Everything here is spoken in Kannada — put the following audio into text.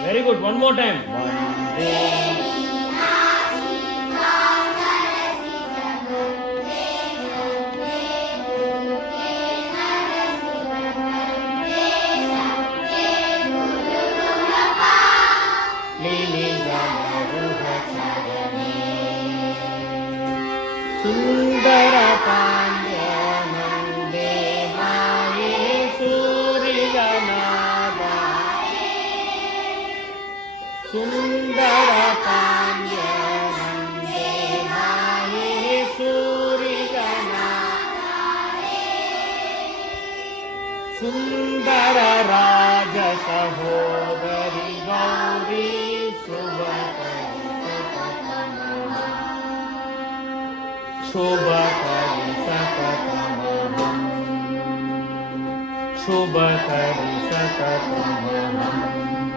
Very good. One more time. ಸುಂದರ ಪಾಂಡ್ಯನಂದೇ ಮಾಯೇ ಸೂರಿಗನಾದ ಸುಂದರ ಪಾಂಡ್ಯನಂದೇ ಮಾಯೇ ಸೂರಿಗನಾದ ಸುಂದರ ರಾಜ ಸಹೋದರಿ ಗೌರಿ ಶುಭ ಶುಭಕರಿ ಸತತಮಹಂ ಶುಭಕರಿ ಸತತಮಹಂ